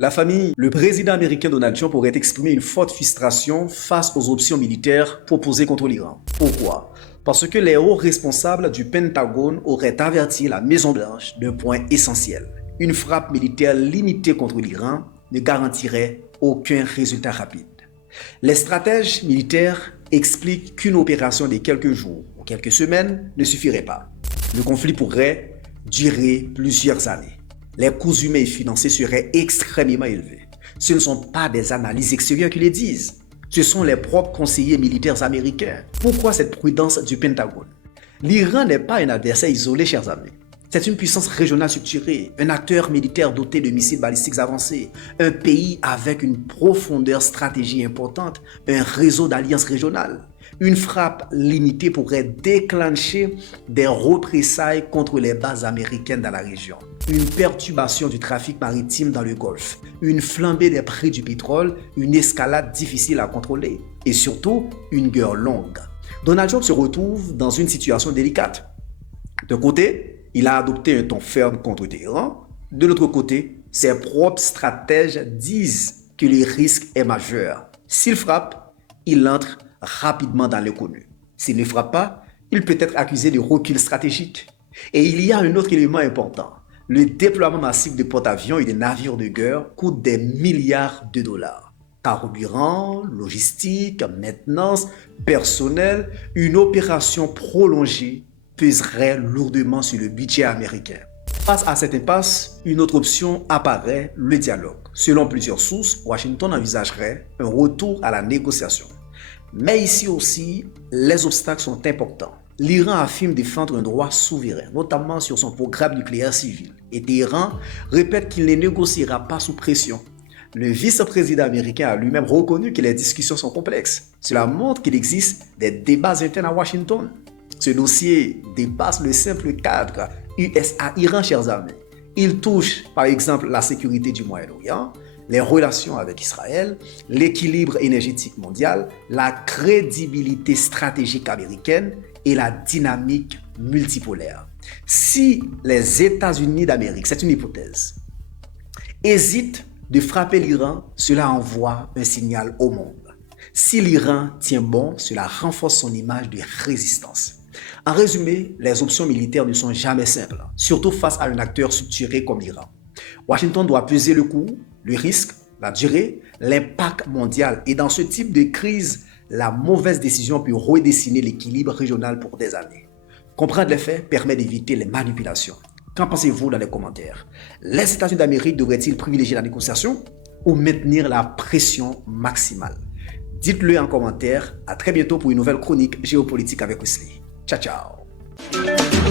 La famille, le président américain Donald Trump aurait exprimé une forte frustration face aux options militaires proposées contre l'Iran. Pourquoi? Parce que les hauts responsables du Pentagone auraient averti la Maison-Blanche d'un point essentiel. Une frappe militaire limitée contre l'Iran ne garantirait aucun résultat rapide. Les stratèges militaires expliquent qu'une opération de quelques jours ou quelques semaines ne suffirait pas. Le conflit pourrait durer plusieurs années. Les coûts humains et financiers seraient extrêmement élevés. Ce ne sont pas des analyses extérieures qui le disent. Ce sont les propres conseillers militaires américains. Pourquoi cette prudence du Pentagone? L'Iran n'est pas un adversaire isolé, chers amis. C'est une puissance régionale structurée, un acteur militaire doté de missiles balistiques avancés, un pays avec une profondeur stratégique importante, un réseau d'alliances régionales. Une frappe limitée pourrait déclencher des représailles contre les bases américaines dans la région, une perturbation du trafic maritime dans le Golfe, une flambée des prix du pétrole, une escalade difficile à contrôler et surtout une guerre longue. Donald Trump se retrouve dans une situation délicate. D'un côté, il a adopté un ton ferme contre Téhéran. De l'autre côté, ses propres stratèges disent que le risque est majeur. S'il frappe, il entre rapidement dans l'inconnu. S'il ne frappe pas, il peut être accusé de recul stratégique. Et il y a un autre élément important. Le déploiement massif de porte-avions et de navires de guerre coûte des milliards de dollars. Carburant, logistique, maintenance, personnel, une opération prolongée pèserait lourdement sur le budget américain. Face à cette impasse, une autre option apparaît, le dialogue. Selon plusieurs sources, Washington envisagerait un retour à la négociation. Mais ici aussi, les obstacles sont importants. L'Iran affirme défendre un droit souverain, notamment sur son programme nucléaire civil. Et Téhéran répète qu'il ne négociera pas sous pression. Le vice-président américain a lui-même reconnu que les discussions sont complexes. Cela montre qu'il existe des débats internes à Washington. Ce dossier dépasse le simple cadre USA-Iran, chers amis. Il touche, par exemple, la sécurité du Moyen-Orient, les relations avec Israël, l'équilibre énergétique mondial, la crédibilité stratégique américaine et la dynamique multipolaire. Si les États-Unis d'Amérique, c'est une hypothèse, hésitent de frapper l'Iran, cela envoie un signal au monde. Si l'Iran tient bon, cela renforce son image de résistance. En résumé, les options militaires ne sont jamais simples, surtout face à un acteur structuré comme l'Iran. Washington doit peser le coût, le risque, la durée, l'impact mondial. Et dans ce type de crise, la mauvaise décision peut redessiner l'équilibre régional pour des années. Comprendre les faits permet d'éviter les manipulations. Qu'en pensez-vous dans les commentaires? Les États-Unis d'Amérique devraient-ils privilégier la négociation ou maintenir la pression maximale? Dites-le en commentaire. À très bientôt pour une nouvelle chronique géopolitique avec Wesley. Ciao, ciao.